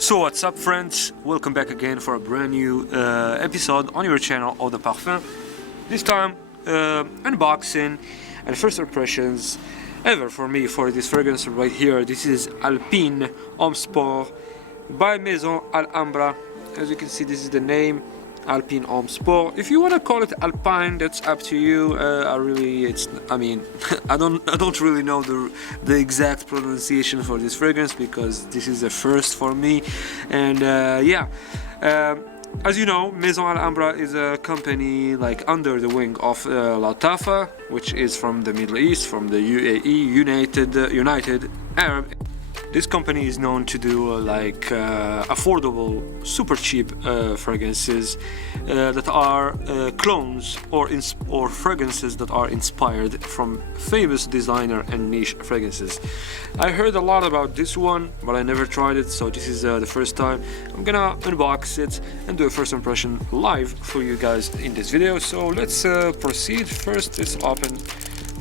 So what's up, friends? Welcome back again for a brand new episode on your channel Eau de Parfum. This time unboxing and first impressions ever for me for this fragrance right here. This is ALPINE HOMME SPORT by MAISON ALHAMBRA. As you can see, this is the name, ALPINE HOMME SPORT. If you want to call it Alpine, that's up to you. I don't really know the exact pronunciation for this fragrance because this is a first for me. And as you know, Maison Alhambra is a company like under the wing of Lattafa, which is from the Middle East, from the UAE, United Arab. This company is known to do affordable, super cheap fragrances that are clones or fragrances that are inspired from famous designer and niche fragrances. I heard a lot about this one, but I never tried it, so this is the first time. I'm gonna unbox it and do a first impression live for you guys in this video. So let's proceed. First, let's open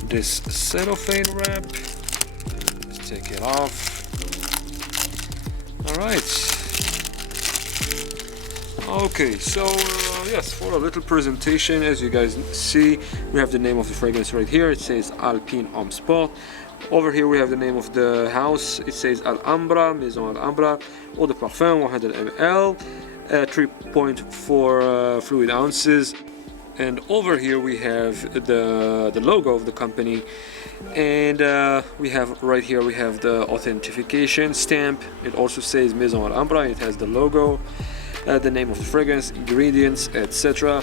this cellophane wrap. Let's take it off. Alright, okay, so yes, for a little presentation, as you guys see, we have the name of the fragrance right here. It says ALPINE HOMME SPORT. Over here we have the name of the house. It says Alhambra, Maison Alhambra, Eau de Parfum, 100 ml, 3.4 fluid ounces. And over here we have the logo of the company, and we have right here we have the authentication stamp. It also says Maison Alhambra. It has the logo, the name of the fragrance, ingredients, etc.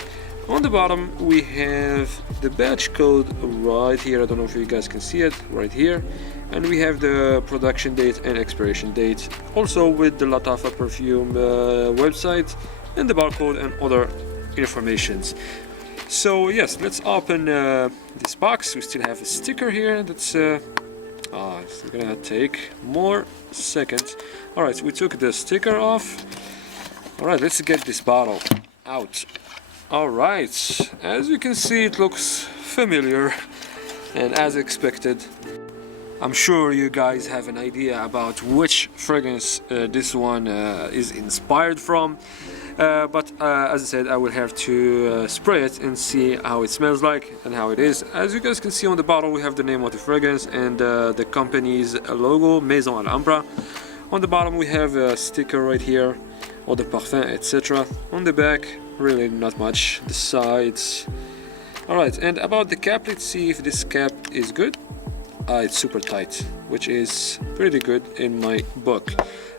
On the bottom we have the batch code right here. I don't know if you guys can see it right here, and we have the production date and expiration date, also with the Lattafa perfume website and the barcode and other informations. So yes, let's open this box. We still have a sticker here that's it's gonna take more seconds. Alright, so we took the sticker off. Alright, let's get this bottle out. Alright, as you can see, it looks familiar and as expected. I'm sure you guys have an idea about which fragrance this one is inspired from. But as I said, I will have to spray it and see how it smells like and how it is. As you guys can see on the bottle, we have the name of the fragrance and the company's logo, Maison Alhambra. On the bottom we have a sticker right here, Eau de Parfum, etc. On the back, really not much. The sides. Alright, and about the cap, let's see if this cap is good. It's super tight, which is pretty good in my book.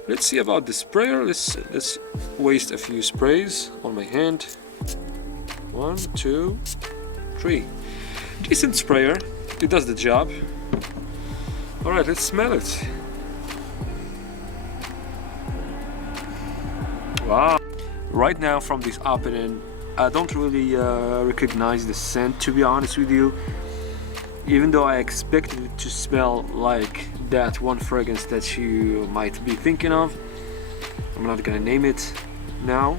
Let's see about the sprayer. Let's waste a few sprays on my hand. 1, 2, 3. Decent sprayer. It does the job. Alright, let's smell it. Wow. Right now from this opening, I don't really recognize the scent, to be honest with you. Even though I expected it to smell like that one fragrance that you might be thinking of. I'm not gonna name it now.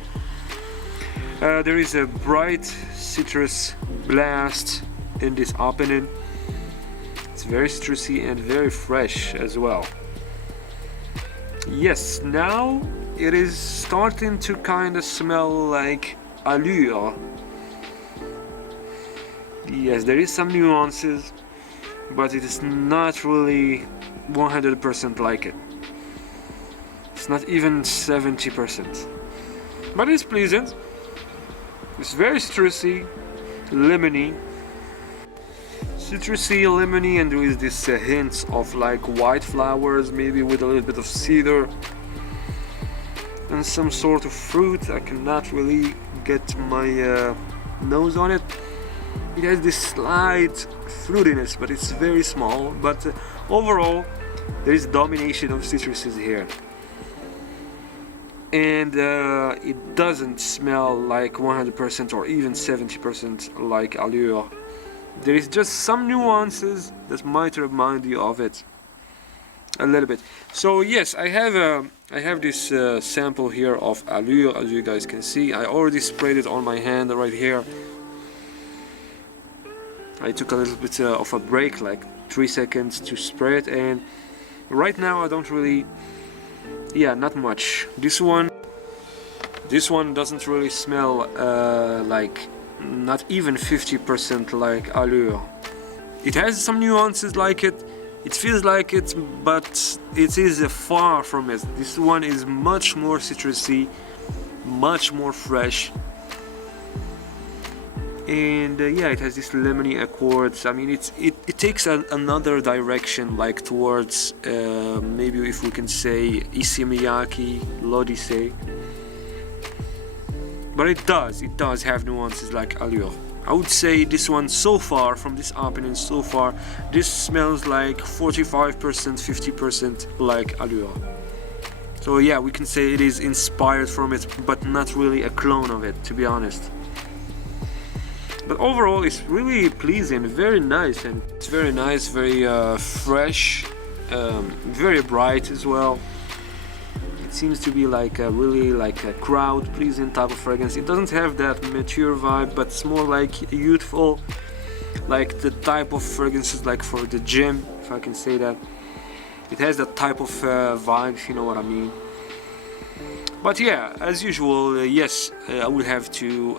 There is a bright citrus blast in this opening. It's very citrusy and very fresh as well. Yes, now it is starting to kind of smell like Allure. Yes, there is some nuances, but it is not really 100% like it. It's not even 70%. But it's pleasant. It's very citrusy, lemony. Citrusy, lemony, and there is this hints of like white flowers, maybe with a little bit of cedar. And some sort of fruit. I cannot really get my nose on it. It has this slight fruitiness, but it's very small. But overall, there is domination of citruses here, and it doesn't smell like 100% or even 70% like Allure. There is just some nuances that might remind you of it a little bit. So yes, I have this sample here of Allure, as you guys can see. I already sprayed it on my hand right here. I took a little bit of a break, like 3 seconds to spray it, and right now I don't really yeah, not much. This one doesn't really smell like not even 50% like Allure. It has some nuances like it. It feels like it, but it is far from it. This one is much more citrusy, much more fresh, and yeah, it has this lemony accords. I mean, it takes another direction, like towards maybe if we can say Issey Miyake, l'Odyssée. But it does have nuances like Allure. I would say this one so far, from this opening so far, this smells like 45%, 50% like Allure. So yeah, we can say it is inspired from it, but not really a clone of it, to be honest. But overall, it's really pleasing, very nice, and it's very nice, very fresh, very bright as well. It seems to be like a really like a crowd pleasing type of fragrance. It doesn't have that mature vibe, but it's more like youthful, like the type of fragrances like for the gym, if I can say that. It has that type of vibe, if you know what I mean. But yeah, as usual, yes, I will have to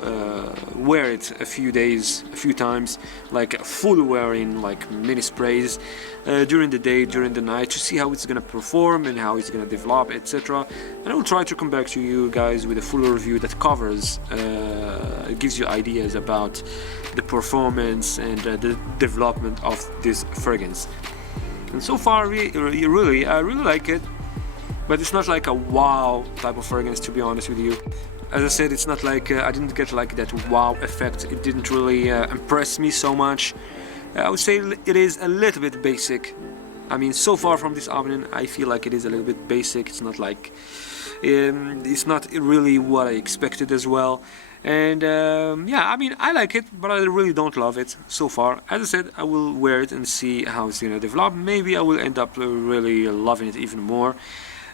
wear it a few times, like full wearing, like mini sprays during the day, during the night, to see how it's gonna perform and how it's gonna develop, etc. And I will try to come back to you guys with a full review that covers, gives you ideas about the performance and the development of this fragrance. And so far, I really like it. But it's not like a wow type of fragrance, to be honest with you. As I said, it's not like I didn't get like that wow effect. It didn't really impress me so much. I would say it is a little bit basic. I mean, so far from this opening, I feel like it is a little bit basic. It's not like it's not really what I expected as well. And yeah, I mean, I like it, but I really don't love it so far. As I said, I will wear it and see how it's gonna develop. Maybe I will end up really loving it even more.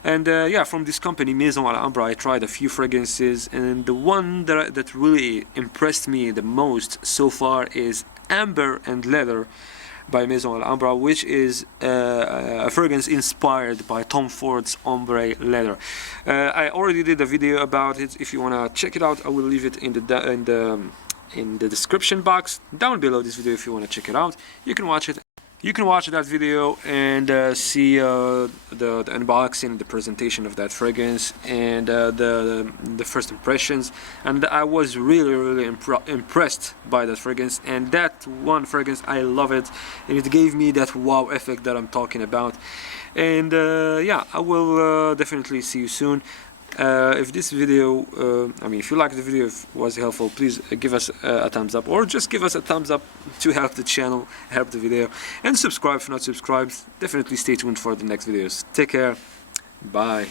And yeah, from this company, Maison Alhambra, I tried a few fragrances, and the one that really impressed me the most so far is Amber and Leather by Maison Alhambra, which is a fragrance inspired by Tom Ford's Ombre Leather. I already did a video about it. If you wanna check it out, I will leave it in the description box down below this video. If you wanna check it out, you can watch it. You can watch that video and see the unboxing, the presentation of that fragrance, and the first impressions. And I was really impressed by that fragrance. And that one fragrance, I love it, and it gave me that wow effect that I'm talking about. And yeah, I will definitely see you soon. If this video, I mean, if you like the video, if it was helpful, please give us a thumbs up, or just give us a thumbs up to help the channel, help the video, and subscribe if not subscribed. Definitely stay tuned for the next videos. Take care. Bye.